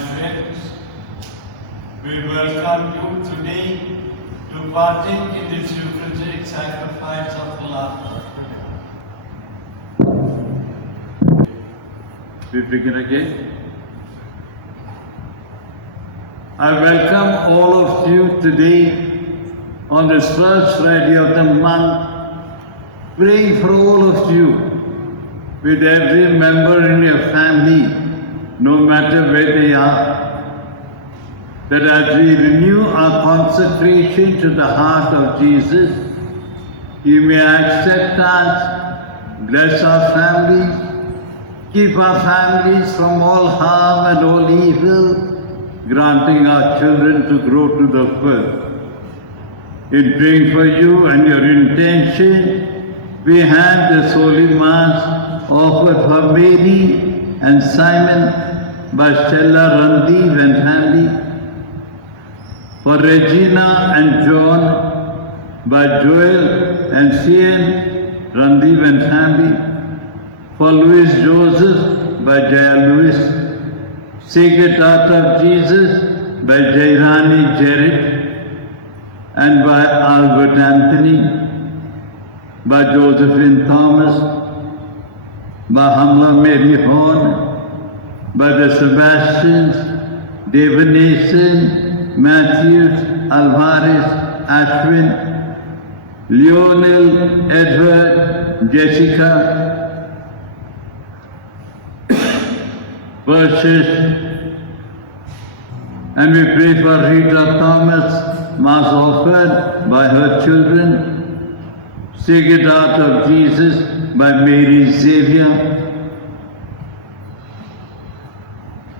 friends, we welcome you today to partake in this Eucharistic sacrifice of love. We begin again. I welcome all of you today on this first Friday of the month, praying for all of you, with every member in your family, no matter where they are, that as we renew our consecration to the heart of Jesus, He may accept us, bless our families, keep our families from all harm and all evil, granting our children to grow to the full. In praying for you and your intention, we have this Holy Mass offered for Mary and Simon by Stella Randeep and family, for Regina and John by Joel and Sian Randeep and family, for Louis Joseph by Jaya Louis, Sacred Heart of Jesus by Jairani Jared, and by Albert Anthony, by Josephine Thomas, by Hamla Mary Horn, by the Sebastians, David Nason, Matthews, Alvarez, Ashwin, Lionel, Edward, Jessica, Persis, and we pray for Rita Thomas, Mass offered by her children, Sacred Heart of Jesus by Mary Xavier,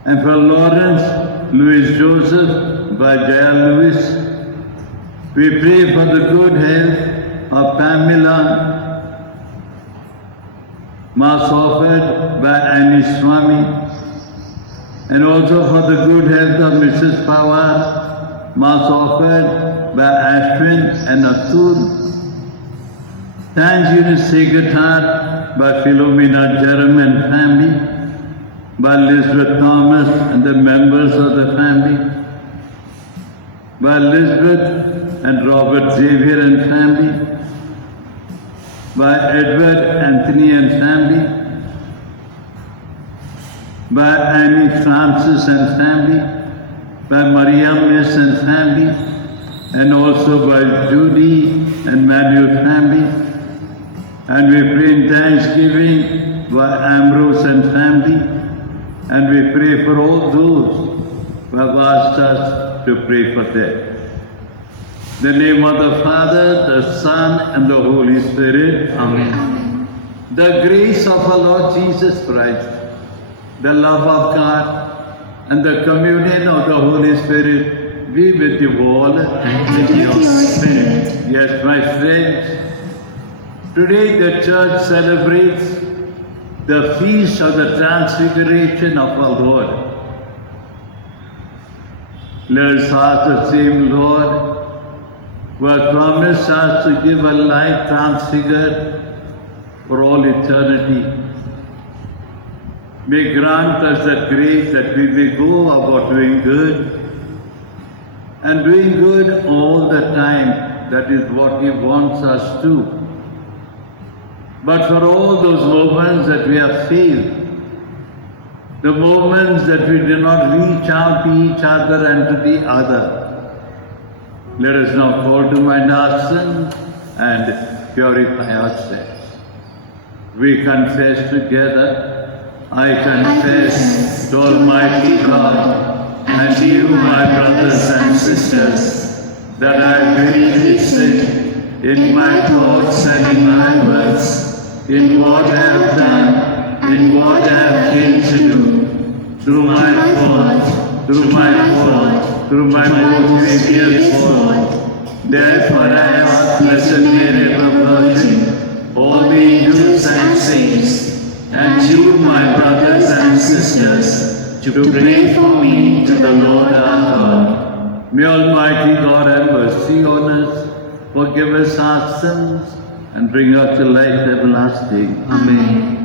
and for Lawrence Louis Joseph by Jaya Louis. We pray for the good health of Pamela, Mass offered by Annie Swami, and also for the good health of Mrs. Pawar, Mass offered by Ashwin and Atul. Thanks you to Sacred Heart by Philomena Jerem and family, by Elizabeth Thomas and the members of the family, by Elizabeth and Robert Xavier and family, by Edward Anthony and family, by Annie Francis and family, by Maria Miss and family, and also by Judy and Manuel family. And we pray in thanksgiving by Ambrose and family, and we pray for all those who have asked us to pray for them. In the name of the Father, the Son, and the Holy Spirit. Amen. The grace of our Lord Jesus Christ, the love of God, and the communion of the Holy Spirit be with you all. And with your spirit. Yes, my friends, today the Church celebrates the feast of the Transfiguration of our Lord. Let us ask the same Lord who has promised us to give a life transfigured for all eternity. May grant us the grace that we may go about doing good, and doing good all the time. That is what He wants us to. But for all those moments that we have failed, the moments that we do not reach out to each other and to the other, let us now call to mind our sins and purify ourselves. We confess together. I confess to Almighty God and to you, my brothers and sisters, that I have greatly sinned in my thoughts and in my words, in what I have done, in what I have failed to do, through my fault, through my most grievous fault. Therefore I ask Blessed Mary, ever Virgin, all the angels and saints, and you, my brothers and sisters, to pray for me to the Lord our God. May Almighty God have mercy on us, forgive us our sins, and bring us to life everlasting. Amen.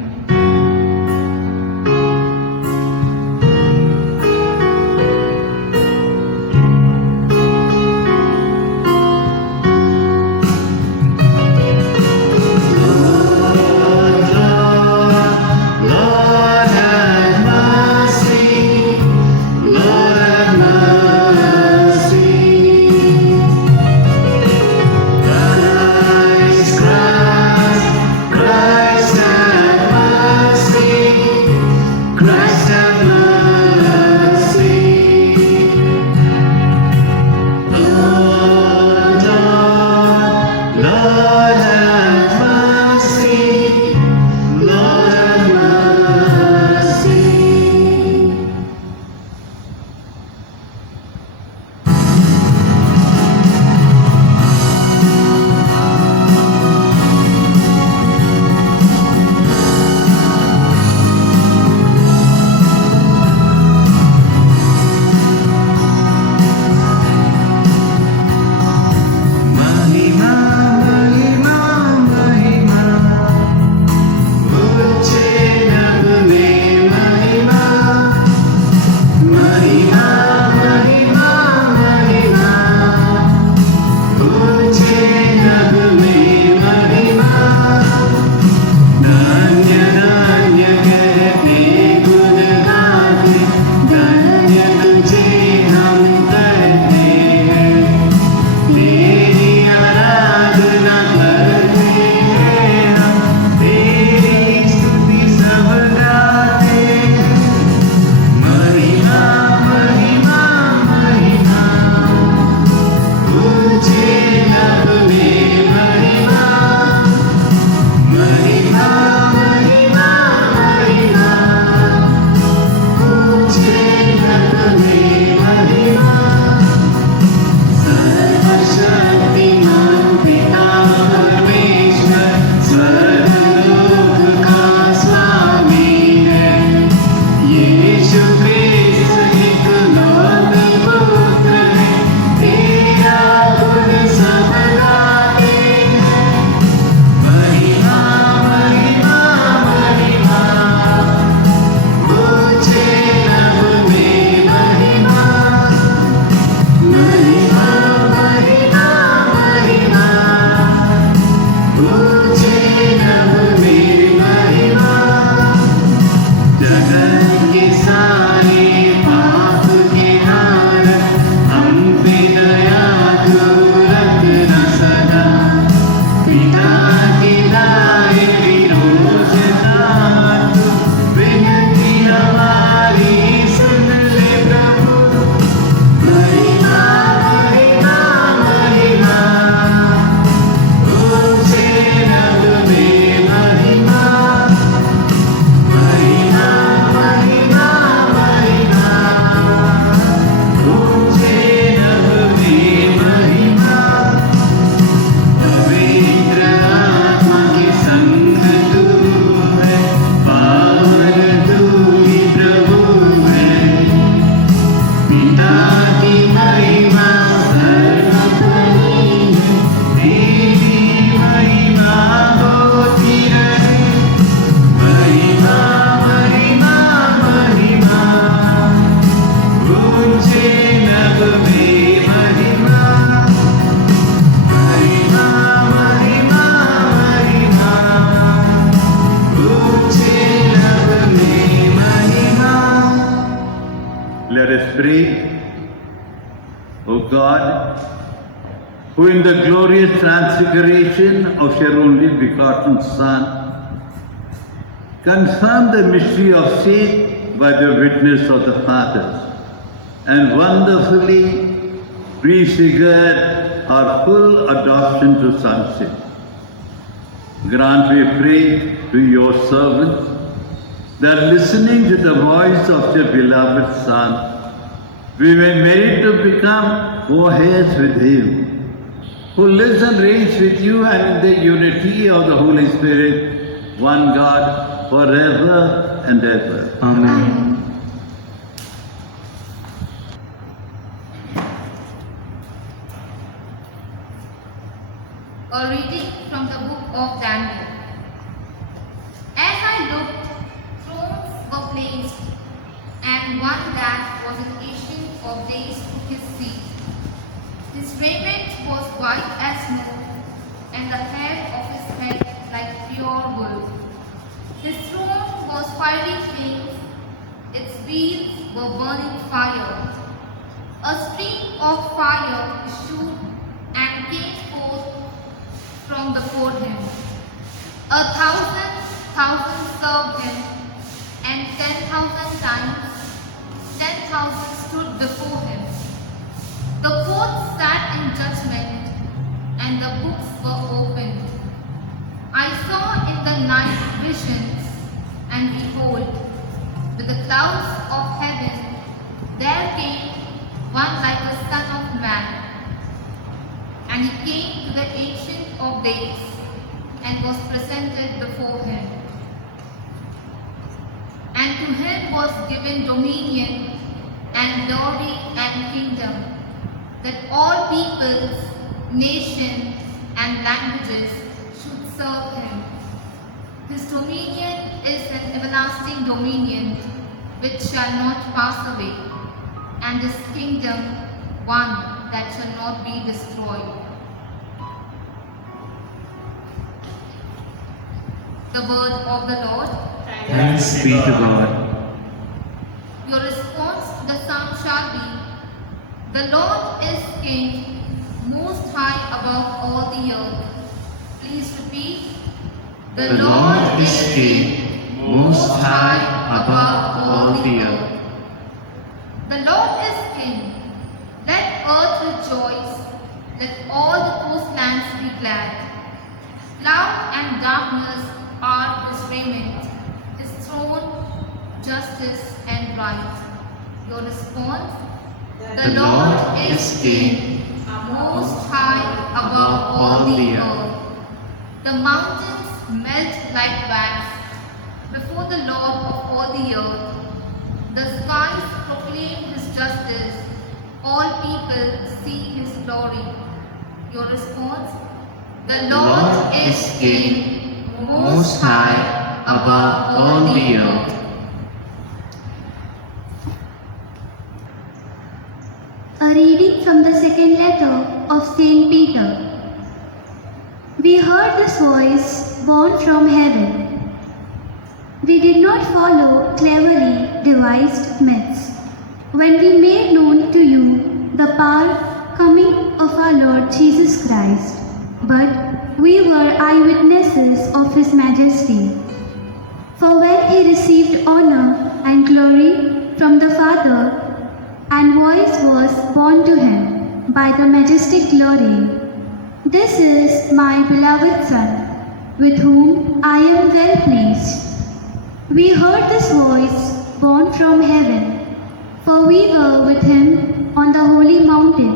pray, O God, who in the glorious transfiguration of your only begotten Son, confirmed the mystery of faith by the witness of the fathers, and wonderfully prefigured our full adoption to sonship. Grant, we pray, to your servants, that listening to the voice of your beloved Son, we may merit to become co-heirs with him, who lives and reigns with you and in the unity of the Holy Spirit, one God, forever and ever. Amen. A reading from the book of Daniel. As I looked, thrones were placed, and one that was an ancient of days took his seat. His raiment was white as snow, and the hair of his head like pure wool. His throne was fiery flames, its wheels were burning fire. A stream of fire issued and came forth from before him. 1,000,000 served him, and 10,000 times 10,000 stood before him. The courts sat in judgment, and the books were opened. I saw in the night visions, and behold, with the clouds of heaven, there came one like the Son of Man. And he came to the Ancient of Days, and was presented before him. And to him was given dominion, and glory, and kingdom, that all peoples, nations, and languages should serve him. His dominion is an everlasting dominion, which shall not pass away, and his kingdom one that shall not be destroyed. The word of the Lord. Thanks be to God. Your response to the psalm shall be, the Lord is King, most high above all the earth. Please repeat. The Lord is King, most high above all the earth. The Lord is King. Let earth rejoice. Let all the coastlands be glad. Cloud and darkness are his raiment. His throne, justice and right. Your response? The Lord is King, most high above all the earth. The mountains melt like wax before the Lord of all the earth. The skies proclaim his justice. All people see his glory. Your response? The Lord is King, most high above all the earth. A reading from the second letter of Saint Peter. We heard this voice born from heaven. We did not follow cleverly devised myths when we made known to you the power coming of our Lord Jesus Christ, but we were eyewitnesses of his majesty. For when he received honor and glory from the Father, and voice was borne to him by the majestic glory, "This is my beloved Son, with whom I am well pleased." We heard this voice borne from heaven, for we were with him on the holy mountain,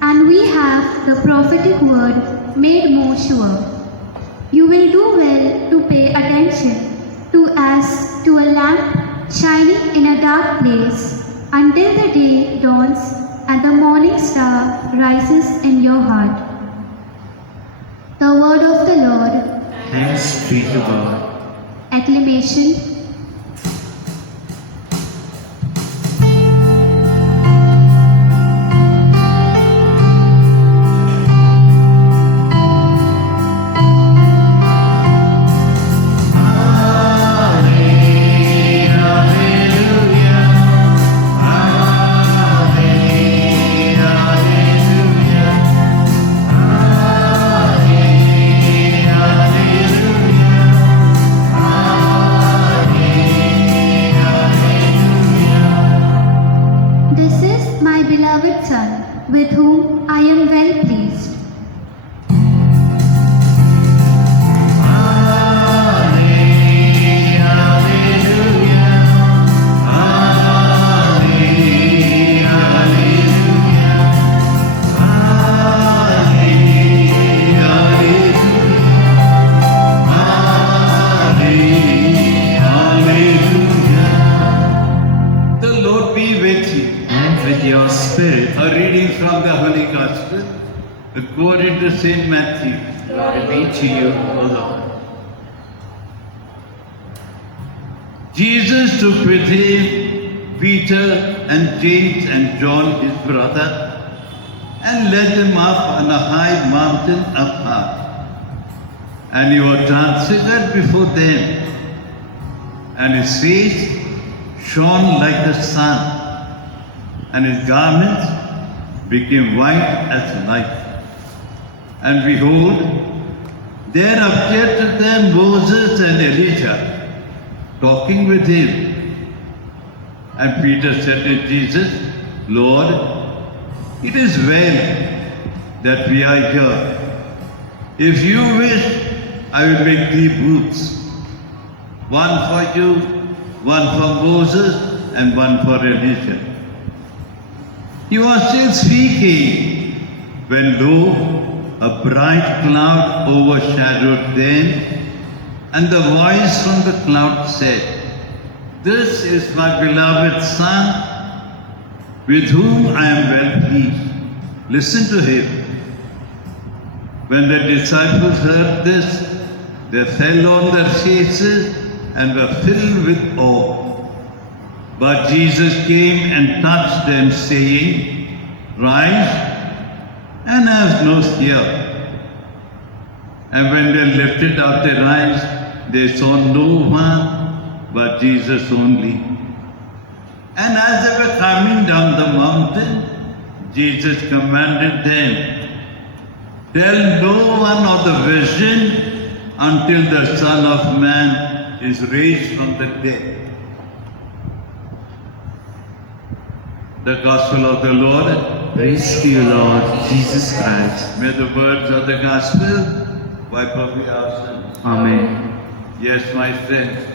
and we have the prophetic word made more sure. You will do well to pay attention to as to a lamp shining in a dark place, until the day dawns and the morning star rises in your heart. The word of the Lord. Thanks be to God. Acclamation. Alleluia, alleluia. is my beloved Son, with whom I am well pleased. The Lord be with you. And with your spirit. A reading from the Holy Gospel according to St. Matthew. Glory be to you, O Lord. Jesus took with him Peter and James and John his brother and led them up on a high mountain apart. And he was transfigured before them, and his face shone like the sun, and his garments became white as light. And behold, there appeared to them Moses and Elijah, talking with him. And Peter said to Jesus, Lord, it is well that we are here. If you wish, I will make 3 booths, one for you, one for Moses, and one for Elijah. He was still speaking when lo, a bright cloud overshadowed them, and the voice from the cloud said, This is my beloved Son, with whom I am well pleased. Listen to him. When the disciples heard this, they fell on their faces and were filled with awe. But Jesus came and touched them, saying, Rise and have no fear. And when they lifted up their eyes, they saw no one but Jesus only. And as they were coming down the mountain, Jesus commanded them, Tell no one of the vision until the Son of Man is raised from the dead. The Gospel of the Lord. Praise to you, Lord Jesus Christ. May the words of the Gospel wipe away our sins. Amen. Yes, my friends.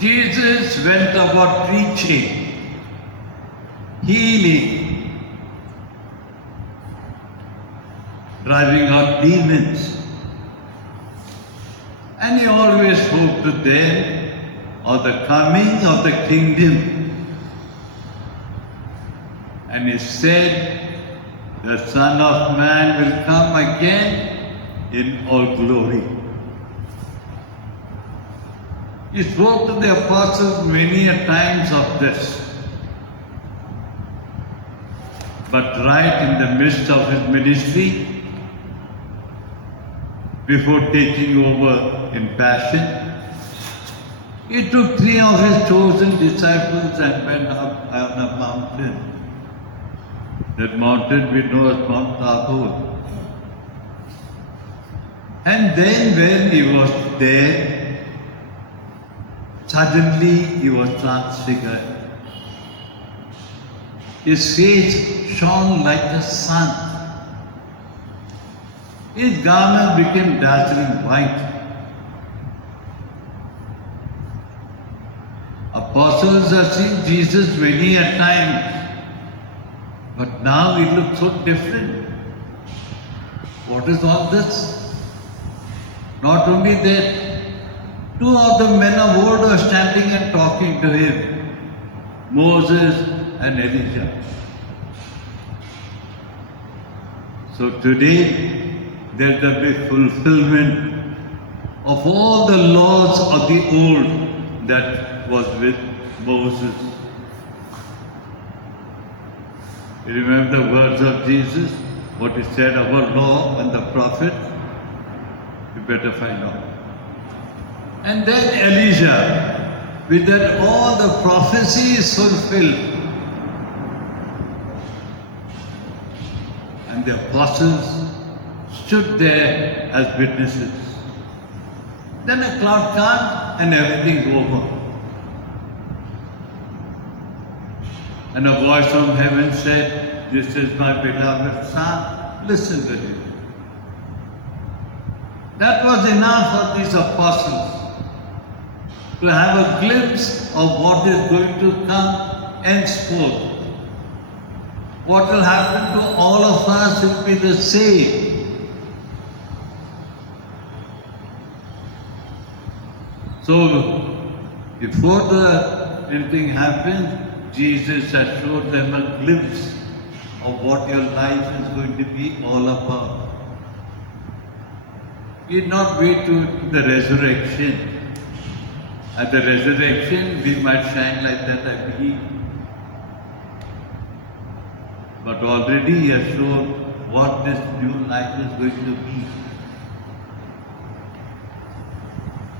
Jesus went about preaching, healing, driving out demons. And he always spoke to them of the coming of the kingdom. And he said, the Son of Man will come again in all glory. He spoke to the apostles many a times of this. But right in the midst of his ministry, before taking over in passion, he took 3 of his chosen disciples and went up on a mountain. That mountain we know as Mount Tabor. And then when he was there, suddenly he was transfigured. His face shone like the sun. His garment became dazzling white. Apostles have seen Jesus many a time, but now he looks so different. What is all this? Not only that, 2 of the men of old were standing and talking to him, Moses and Elijah. So today, there's a big fulfillment of all the laws of the old that was with Moses. You remember the words of Jesus, what he said about law and the prophet? You better find out. And then Elijah, with that all the prophecy is fulfilled. And the apostles stood there as witnesses. Then a cloud comes and everything's over. And a voice from heaven said, "This is my beloved Son, listen to him." That was enough for these apostles to have a glimpse of what is going to come henceforth. What will happen to all of us will be the same. So, before anything happened, Jesus has showed them a glimpse of what your life is going to be all about. We did not wait to the resurrection. At the resurrection, we might shine like that, I believe. But already he has shown what this new life is going to be.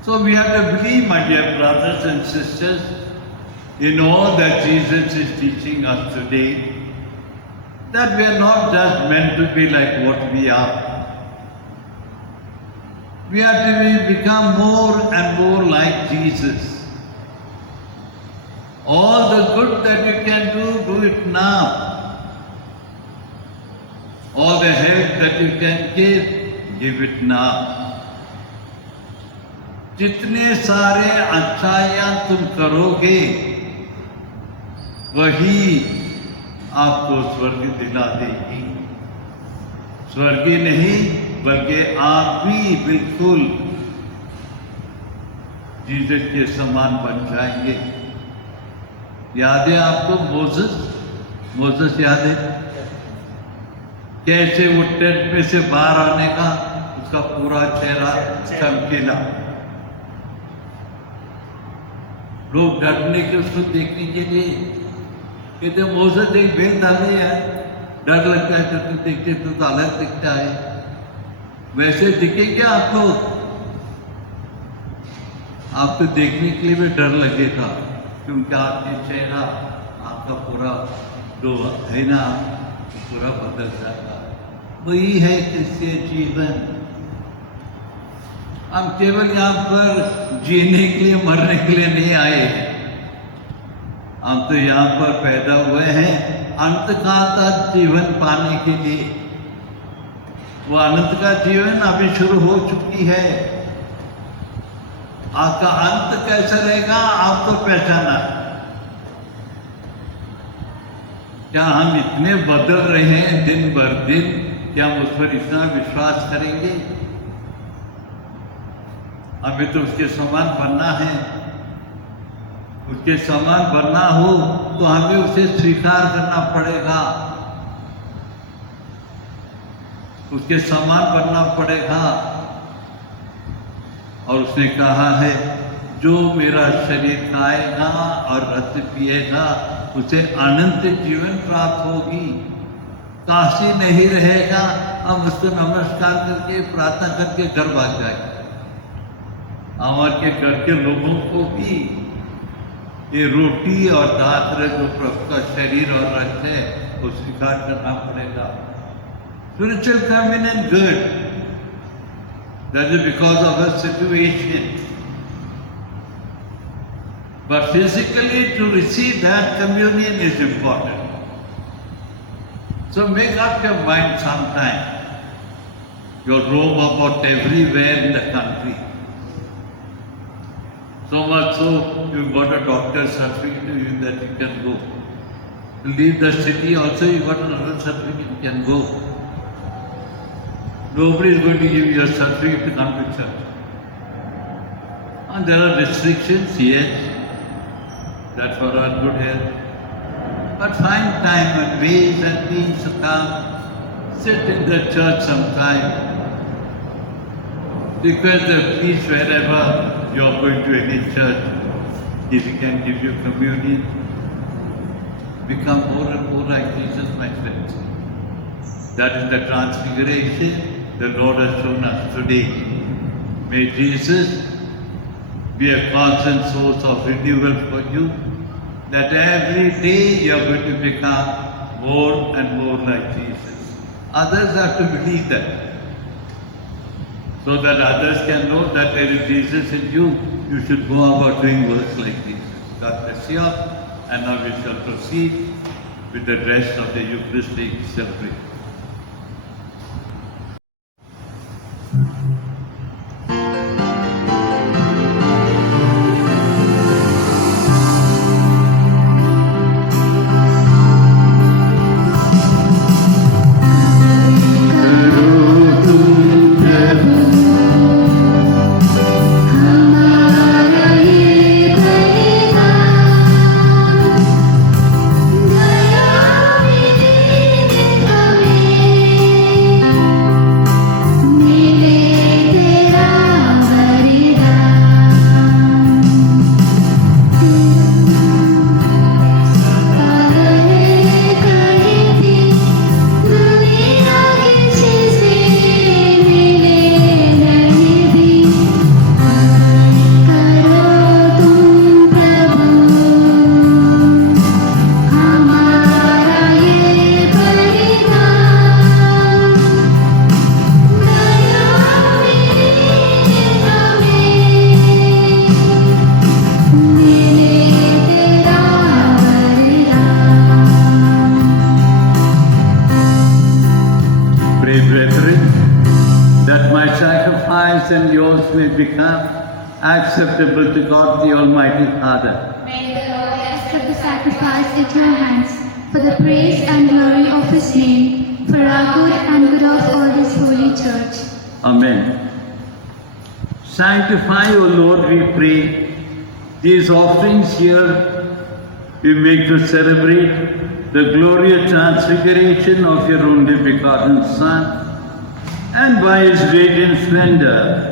So we have to believe, my dear brothers and sisters, in all that Jesus is teaching us today, that we are not just meant to be like what we are. We have to become more and more like Jesus. All the good that you can do it now. All the help that you can give it now. जितने सारे अच्छाइयाँ तुम करोगे, वही आपको स्वर्ग दिला देगी। स्वर्ग ही नहीं, बल्कि आप भी बिल्कुल जीसस के समान बन जाएंगे। याद है आपको मोसेस याद है? कैसे वो टेंट में से बाहर आने का उसका पूरा चेहरा चमकीला। लोग डरने के उसको देखने के लिए कहते मोसेस एक बेनताले है, डर लगता है जब देखते तो अलग दिखता है। वैसे दिखेंगे आप लोग, आपको देखने के लिए भी डर लगेगा, क्योंकि आपके चेहरा, आपका पूरा जो है ना, पूरा बदल जाएगा। वही है क्रिस्तीय जीवन। हम केवल यहाँ पर जीने के लिए, मरने के लिए नहीं आए। हम तो यहाँ पर पैदा हुए हैं अंत का जीवन पाने के लिए। वो अनंत का जीवन अभी शुरू हो चुकी है। आपका अंत कैसा रहेगा आपको पहचाना। क्या हम इतने बदल रहे हैं दिन भर दिन, क्या हम उस पर इतना विश्वास करेंगे? हमें तो उसके समान बनना है। उसके समान बनना हो तो हमें उसे स्वीकार करना पड़ेगा, उसके समान बनना पड़ेगा। और उसने कहा है, जो मेरा शरीर खाएगा और रस पिएगा उसे अनंत जीवन प्राप्त होगी। काशी नहीं रहेगा, हम उसको नमस्कार करके प्रार्थना करके घर भाग जाएंगे। हमारे घर के लोगों को भी ये रोटी और दात्र जो प्रभु का शरीर और रक्त है वो स्वीकार करना पड़ेगा। Spiritual communion good. That is because of a situation. But physically to receive that communion is important. So make up your mind sometime. You'll roam about everywhere in the country. So much so, you got a doctor's certificate to you that you can go. To leave the city also, you got another certificate, you can go. Nobody is going to give you a certificate to come to church. And there are restrictions, yes, that's for our good health. But find time and ways and means to come, sit in the church sometime. Request the priest wherever you are going to any church, if he can give you communion, become more and more like Jesus, my friends. That is the transfiguration the Lord has shown us today. May Jesus be a constant source of renewal for you, that every day you are going to become more and more like Jesus. Others have to believe that. So that others can know that there is Jesus in you, you should go about doing works like Jesus. God bless you all. And now we shall proceed with the rest of the Eucharistic celebration. And yours may become acceptable to God the Almighty Father. May the Lord Accept the sacrifice at your hands for the praise and glory of His name, for our good and good of all His holy church. Amen. Sanctify, O Lord, we pray, these offerings here we make to celebrate the glorious transfiguration of your only begotten Son, and by His radiant splendor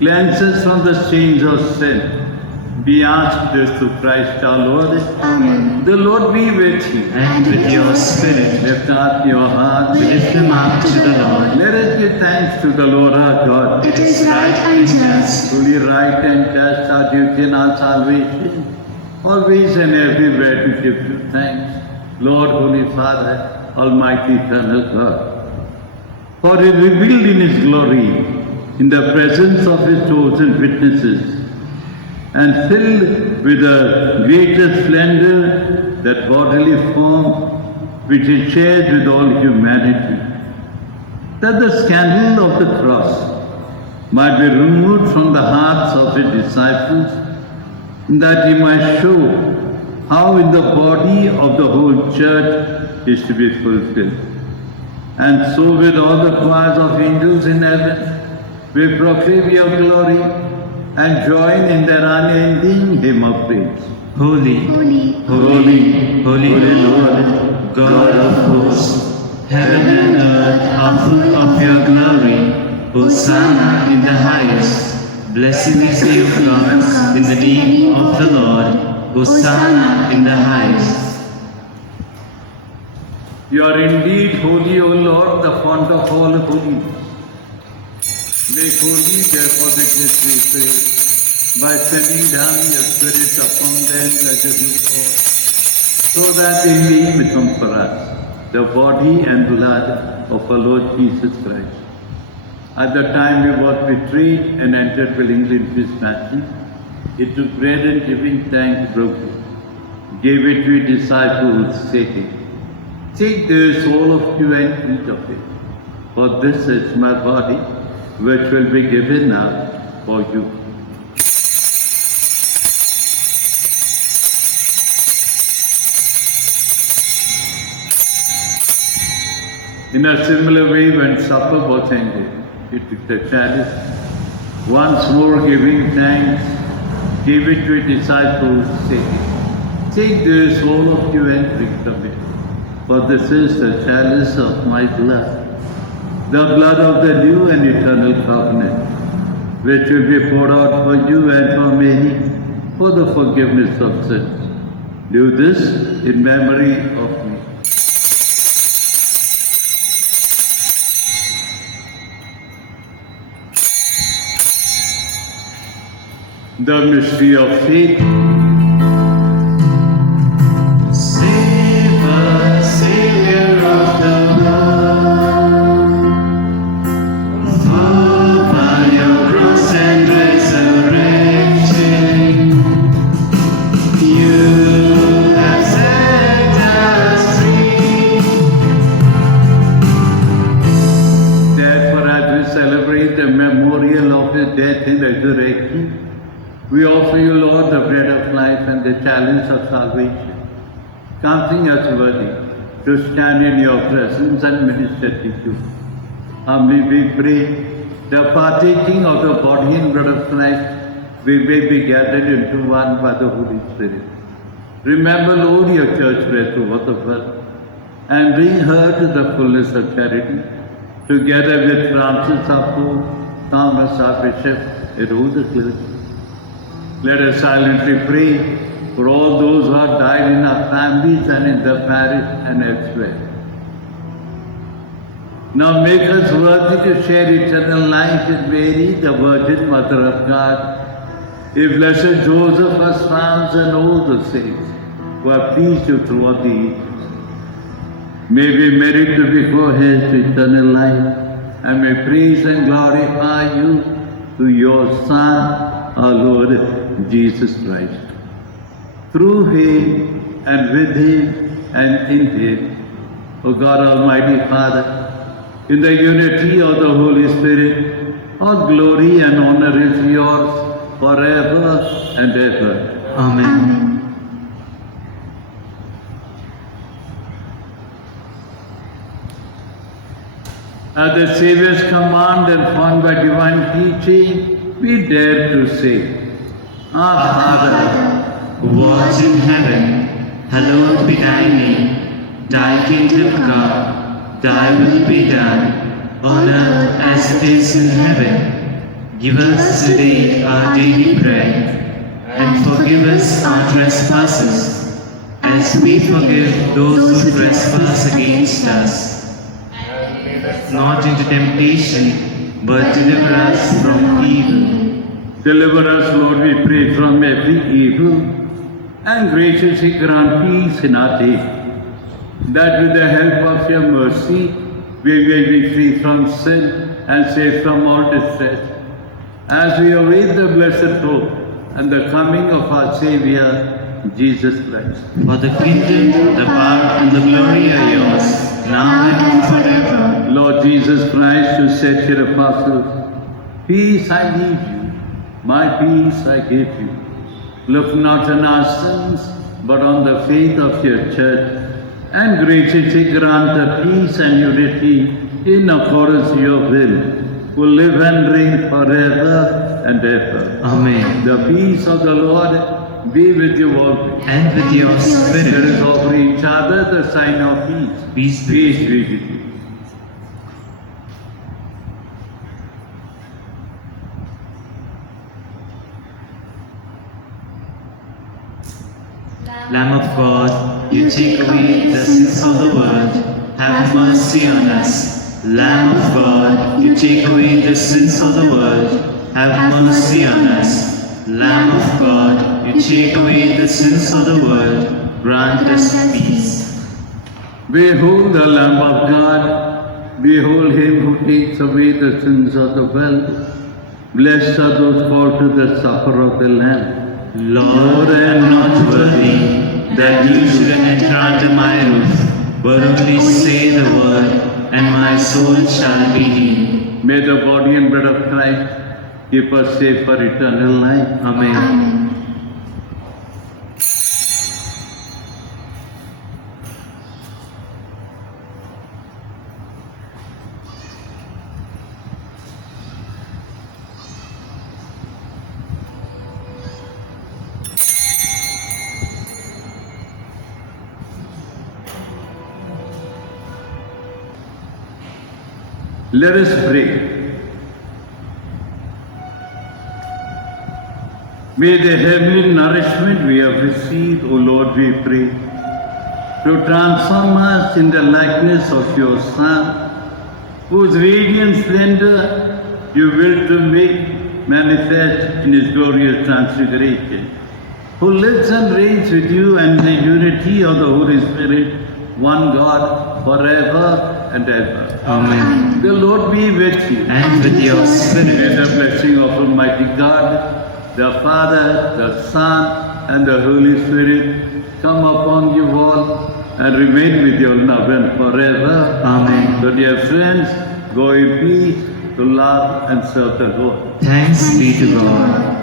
cleanse us from the stains of sin. We ask this through Christ our Lord. Amen. The Lord be with you. And with your spirit, Lift up your hearts. lift them up to the Lord. Let us give thanks to the Lord our God. It is right and just. Truly right and just our duty and our salvation. Always and everywhere to give you thanks, Lord, Holy Father, Almighty, eternal God. For He revealed in His glory, in the presence of His chosen witnesses, and filled with the greatest splendor that bodily form which He shared with all humanity, that the scandal of the cross might be removed from the hearts of His disciples, that He might show how in the body of the whole church is to be fulfilled. And so with all the choirs of angels in heaven, we proclaim your glory and join in their unending hymn of praise. Holy, Holy, holy, holy Lord, God of hosts, heaven and earth are full of your glory. Hosanna in the highest. Blessed is he who comes in the name of the Lord. Hosanna in the highest. You are indeed holy, O Lord, the fount of all holiness. Make holy, therefore, the gifts we pray, by sending down your Spirit upon them as it is for, so that they may become for us the body and blood of our Lord Jesus Christ. At the time He was betrayed and entered willingly into His passion, He took bread and giving thanks broke it, gave it to His disciples, saying, "Take this, all of you, and eat of it, for this is my body, which will be given up for you." In a similar way, when supper was ended, He took the chalice, once more giving thanks, gave it to His disciples, saying, "Take this, all of you, and drink of it. For this is the chalice of my blood, the blood of the new and eternal covenant, which will be poured out for you and for many for the forgiveness of sins. Do this in memory of me." The mystery of faith. Save us, Savior of the world, for by your cross and resurrection, you have of salvation, counting us worthy to stand in your presence and minister to you. Humbly we pray, the partaking of the body and blood of Christ, we may be gathered into one by the Holy Spirit. Remember, Lord, your church spread throughout the world, and bring her to the fullness of charity, together with Francis our Pope, Thomas our Bishop, and all the clergy. Let us silently pray for all those who have died in our families and in the parish and elsewhere. Now make us worthy to share eternal life with Mary, the Virgin Mother of God, if Blessed Joseph, our spouse, and all the saints who have pleased you throughout the ages. May we merit to be co-heirs to eternal life, and may praise and glorify you through your Son, our Lord Jesus Christ. Through him, and with him, and in him, O God Almighty Father, in the unity of the Holy Spirit, all glory and honor is yours forever and ever. Amen. Amen. At the Saviour's command and formed by divine teaching, we dare to say, Our Father, Who art in heaven, hallowed be thy name. Thy kingdom come, thy will be done, on earth as it is in heaven. Give us today our daily bread, and forgive us our trespasses, as we forgive those who trespass against us. Not into temptation, but deliver us from evil. deliver us, Lord, we pray, from every evil, and graciously grant peace in our day, that with the help of your mercy, we may be free from sin and safe from all distress, as we await the blessed hope and the coming of our Saviour, Jesus Christ. For the kingdom, the power, and the glory are yours, now and forever. Lord Jesus Christ, who said to your apostles, Peace I leave you, my peace I give you. Look not on our sins, but on the faith of your church, and graciously grant the peace and unity in accordance with your will, who live and reign forever and ever. Amen. The peace of the Lord be with you always. And with your Let us spirit, offer each other the sign of peace. peace be. Peace be with you. Lamb of God, you take away the sins of the world, have mercy on us. Lamb of God, you take away the sins of the world, have mercy on us. Lamb of God, you take away the sins of the world, grant us peace. Behold the Lamb of God, behold him who takes away the sins of the world. Blessed are those called to the supper of the Lamb. Lord, I am not worthy that you should enter under my roof, but only say the word, and my soul shall be healed. May the body and blood of Christ keep us safe for eternal life. Amen. Amen. Let us pray. May the heavenly nourishment we have received, O Lord, we pray, to transform us in the likeness of your Son, whose radiant splendor you will to make manifest in his glorious transfiguration, who lives and reigns with you and the unity of the Holy Spirit, one God, forever and ever. Amen. The Lord be with you. And with your May spirit. the blessing of Almighty God, the Father, the Son, and the Holy Spirit come upon you all and remain with you now and forever. Amen. So, dear friends, go in peace to love and serve the Lord. Thanks be to God.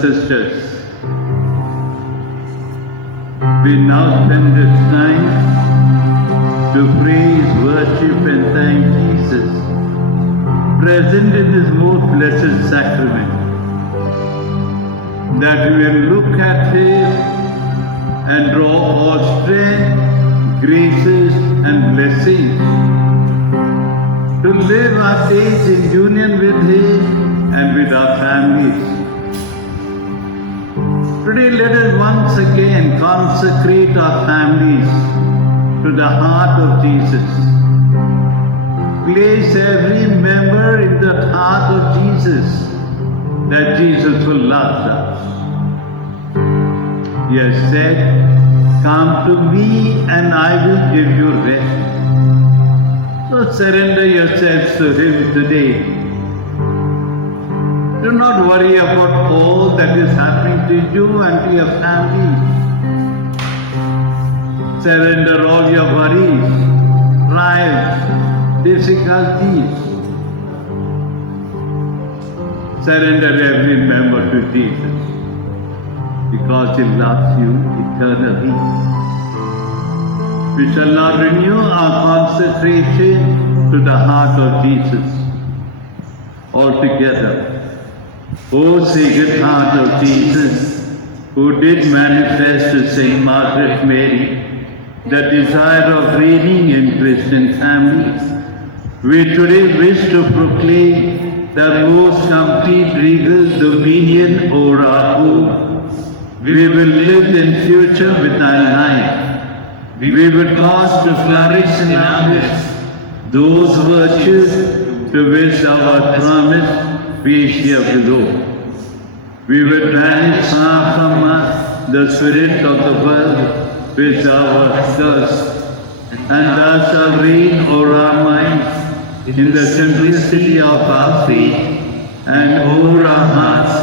sisters, we now spend this time to praise, worship and thank Jesus, present in this most blessed sacrament, that we will look at Him and draw all strength, graces and blessings to live our days in union with Him and with our families. Today let us once again consecrate our families to the heart of Jesus. Place every member in the heart of Jesus, that Jesus will love us. He has said, "Come to me and I will give you rest." So surrender yourselves to Him today. Do not worry about all that is happening to you and to your family. Surrender all your worries, trials, difficulties. Surrender every member to Jesus, because He loves you eternally. We shall now renew our consecration to the heart of Jesus. All together. O Sacred Heart of Jesus, who did manifest to Saint Margaret Mary the desire of reigning in Christian families, we today wish to proclaim the most complete regal dominion over our home. We will live in future with our life. We will cause to flourish in our midst those virtues to which our promise we share below. We will banish far from us the spirit of the world with our thirst, and thus shall reign over our minds in the simplicity of our faith, and over our hearts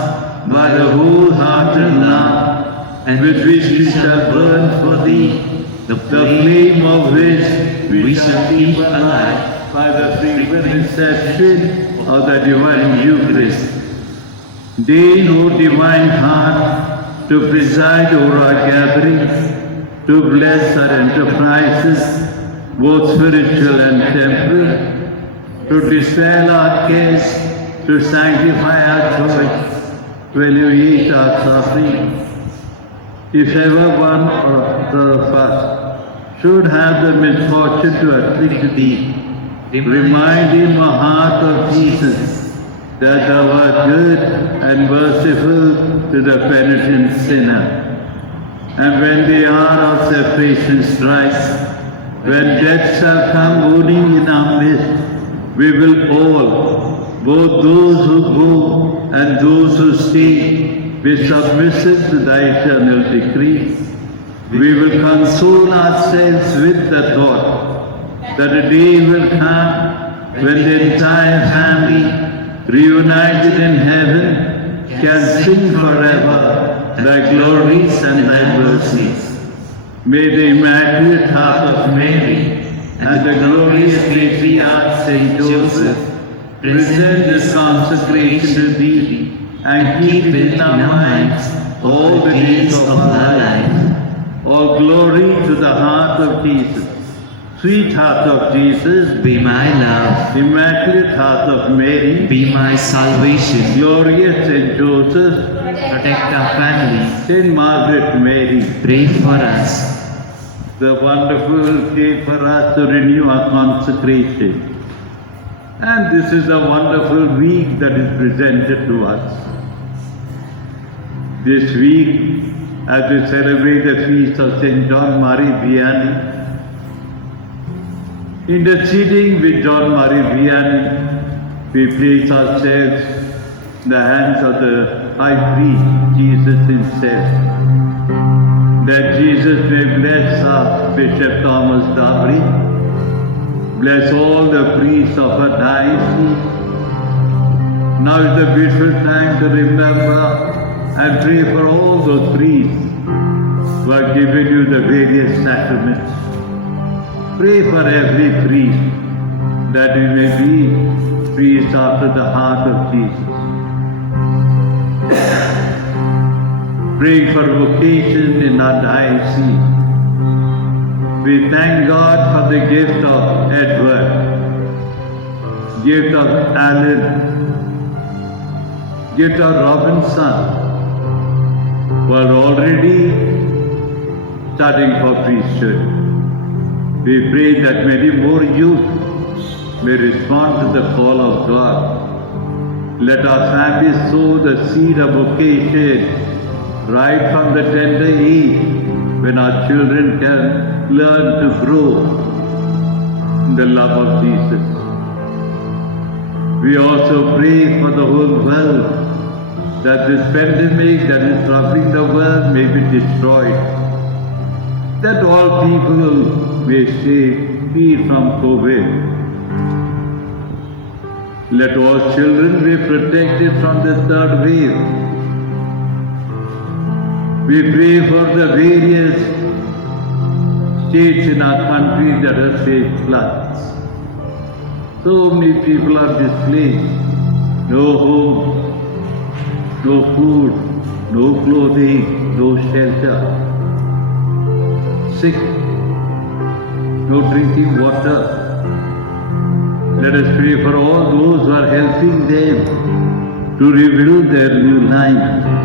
by the wholehearted love and with which we shall burn for Thee, the flame of which we shall keep alive by the frequent reception of the divine Eucharist. Deign, O Divine Heart, to preside over our gatherings, to bless our enterprises, both spiritual and temporal, to dispel our cares, to sanctify our joy, to alleviate our suffering. If ever one or other of us should have the misfortune to afflict Thee, remind him, O heart of Jesus, that Thou art good and merciful to the penitent sinner. And when the hour of separation strikes, when death shall come wounding in our midst, we will all, both those who go and those who stay, be submissive to Thy eternal decree. We will console ourselves with the thought that a day will come when the entire family, reunited in heaven, can sing forever Thy glories and Thy mercies. May the Immaculate Heart of Mary and the glorious patriarch Saint Joseph present this consecration to Thee and keep in our minds all the days of our life. All glory to the heart of Jesus. Sweet Heart of Jesus, Be my love, Immaculate Heart of Mary, be my salvation. glorious Saint Joseph, Protect our family. Saint Margaret Mary, Pray for us. the wonderful day for us to renew our consecration. And this is a wonderful week that is presented to us. This week, as we celebrate the feast of Saint John Marie Vianney, interceding with John Marie Vianney, we place ourselves in the hands of the High Priest, Jesus Himself, that Jesus may bless our Bishop Thomas Dabri, bless all the priests of our diocese. Now is the beautiful time to remember and pray for all those priests who have given you the various sacraments. Pray for every priest, that he may be priest after the heart of Jesus. praying for vocation in our diocese. We thank God for the gift of Edward, gift of Alan, gift of Robinson, who are already studying for priesthood. We pray that many more youth may respond to the call of God. Let our families sow the seed of vocation right from the tender age when our children can learn to grow in the love of Jesus. We also pray for the whole world that this pandemic that is troubling the world may be destroyed, that all people may stay free from COVID. Let all children be protected from the third wave. We pray for the various states in our country that have faced floods. So many people are displaced. No home, no food, no clothing, no shelter. Sick, no drinking water. Let us pray for all those who are helping them to rebuild their new life.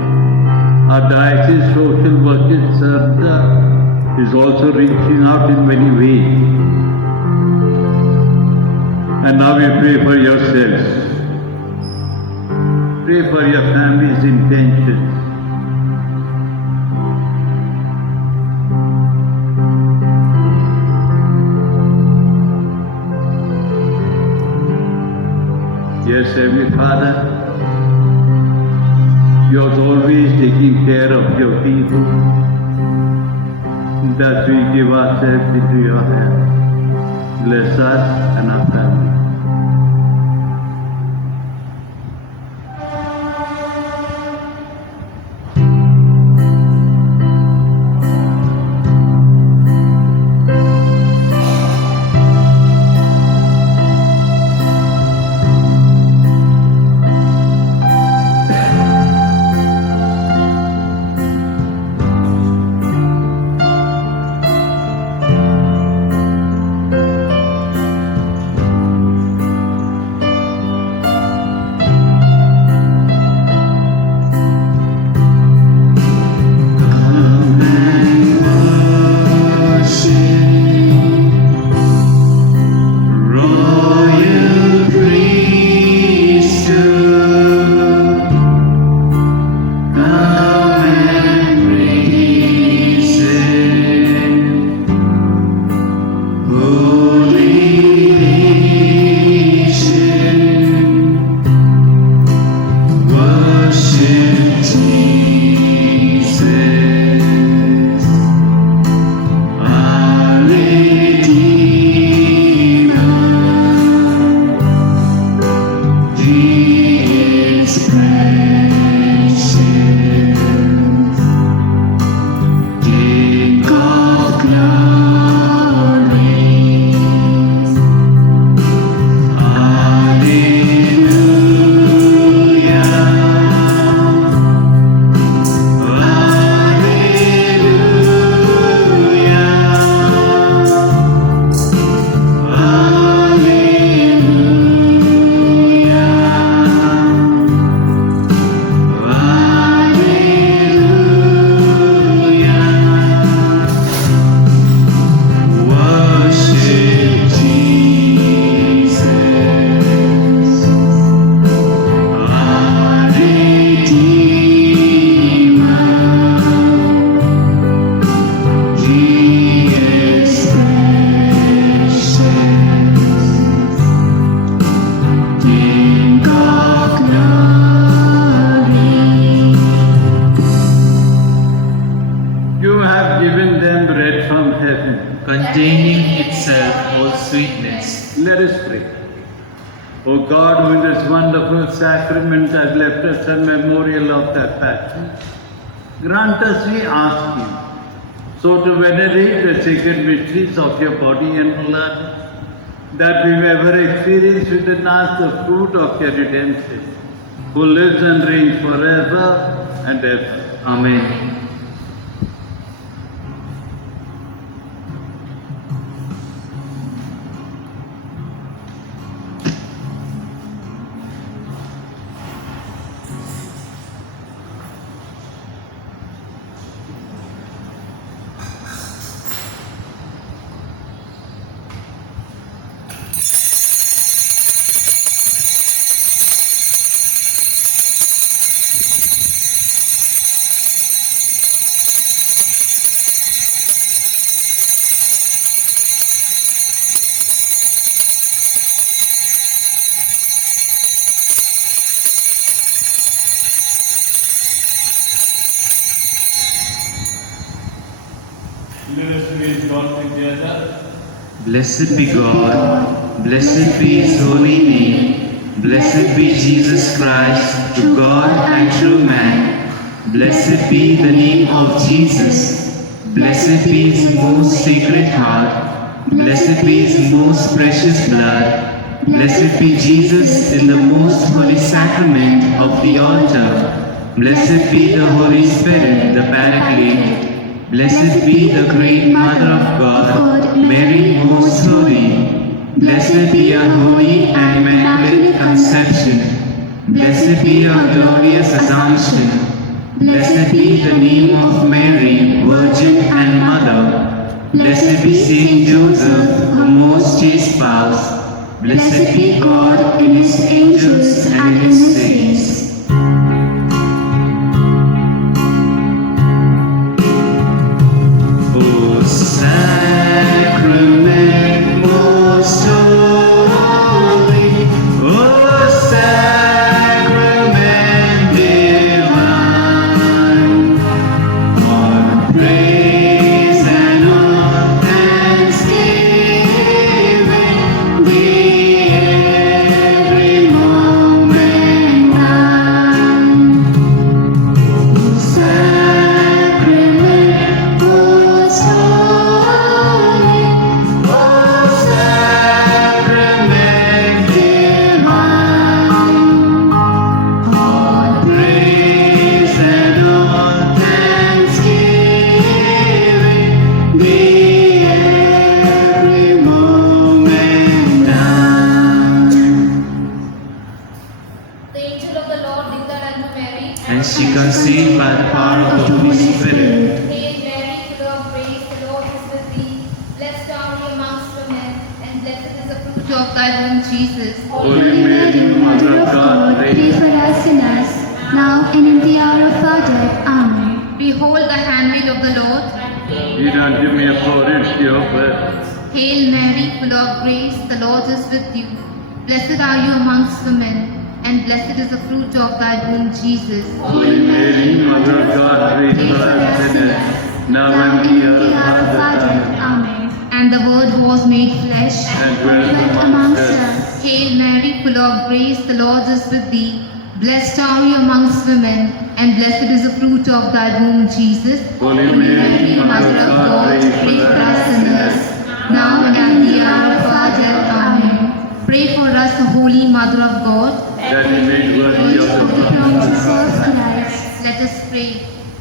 Our diocese social working center is also reaching out in many ways. And now we pray for yourselves. Pray for your family's intentions. Yes, Heavenly Father, you are always taking care of your people. Thus we give ourselves into your hands. Bless us and our family. containing itself all sweetness. Let us pray. O God, who in this wonderful sacrament has left us a memorial of thy passion, grant us, we ask you, so to venerate the sacred mysteries of your body and blood, that we may ever experience within us the fruit of your redemption, who lives and reigns forever and ever. Amen. Let us praise God together. Blessed be God, blessed be His holy name, blessed be Jesus Christ, true God and true man. Blessed be the name of Jesus, blessed be His most sacred heart, blessed be His most precious blood, blessed be Jesus in the most holy sacrament of the altar, blessed be the Holy Spirit, the Paraclete. Blessed be the great Mother of God, Mary Most Holy. Blessed be our holy and immaculate conception. Blessed be our glorious Assumption. Blessed be the name of Mary, Virgin and Mother. Blessed be Saint Joseph, her most chaste spouse. Blessed be God in His angels and in His saints. Sacrament most holy, O sacrament divine, all praise and all thanksgiving be every moment thine. Sacrament most holy, O sacrament divine, all praise and all thanksgiving be every moment thine. The angel of the Lord declared unto Mary, And she conceived by the power of the Holy Spirit. Hail Mary, full of grace, the Lord is with thee. Blessed are thou amongst women, and blessed is the fruit of thy womb, Jesus. Holy Mary, Mother of God, pray pray for us sinners, now and in the hour of our death. Amen. Behold the handmaid of the Lord. Lead unto me according to your word. Hail Mary, full of grace, the Lord is with you. Blessed are you amongst women, and blessed is the fruit of thy womb, Jesus. Holy Mary, Mother of God, pray for us sinners, now and in the hour of our death. Amen. And the Word was made flesh. And dwelt Dwelt amongst amongst us. us. Hail Mary, full of grace, the Lord is with thee. Blessed are you amongst women, and blessed is the fruit of thy womb, Jesus. Holy Mary, Mother of God, pray for us sinners, now and at the hour of our death. Amen. Pray for us, the Holy Mother of God. that we may be worthy of Of the the promise. promises of Christ. Let us pray.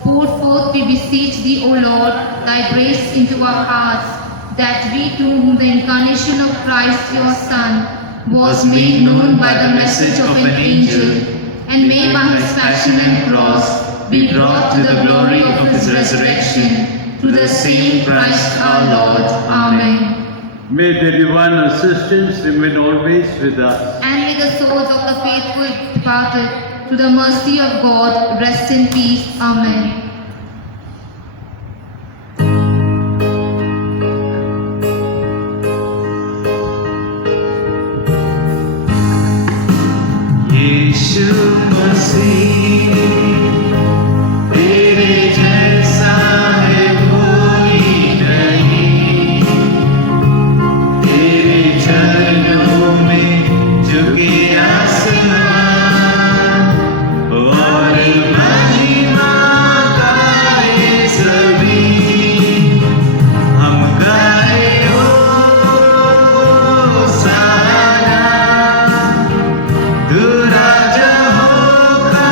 Pour forth, we beseech thee, O Lord, thy grace into our hearts, that we to whom the incarnation of Christ your Son was made known by the message of an angel, and may by his passion and cross be brought to the glory of his resurrection, through the same Christ our Lord. Amen. May the divine assistance remain always with us. And may the souls of the faithful departed, through the mercy of God, rest in peace. Amen. यीशु मसीह तेरे जैसा है कोई नहीं, तेरे चरणों में झुके आसमान और महिमा गाए सभी, हम गाए होसाना, तू राजा होगा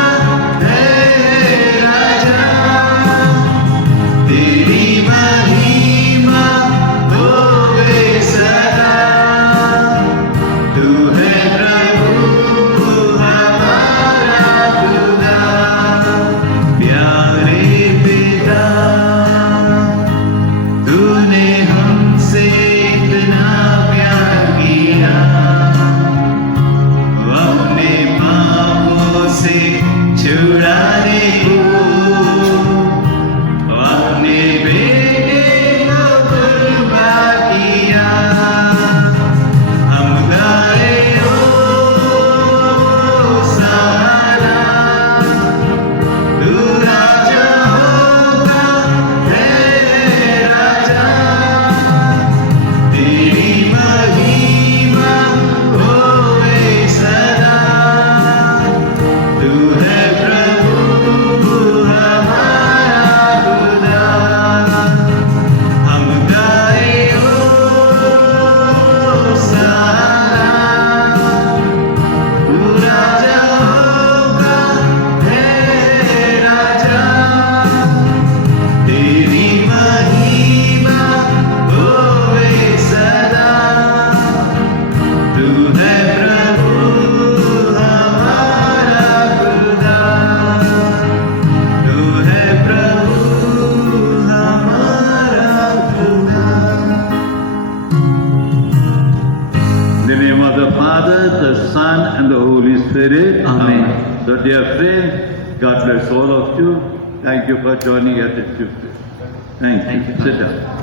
Father, the Son, and the Holy Spirit. Amen. So, dear friends, God bless all of you. Thank you for joining us at Tuesday. Thank you. Thank you. Sit down.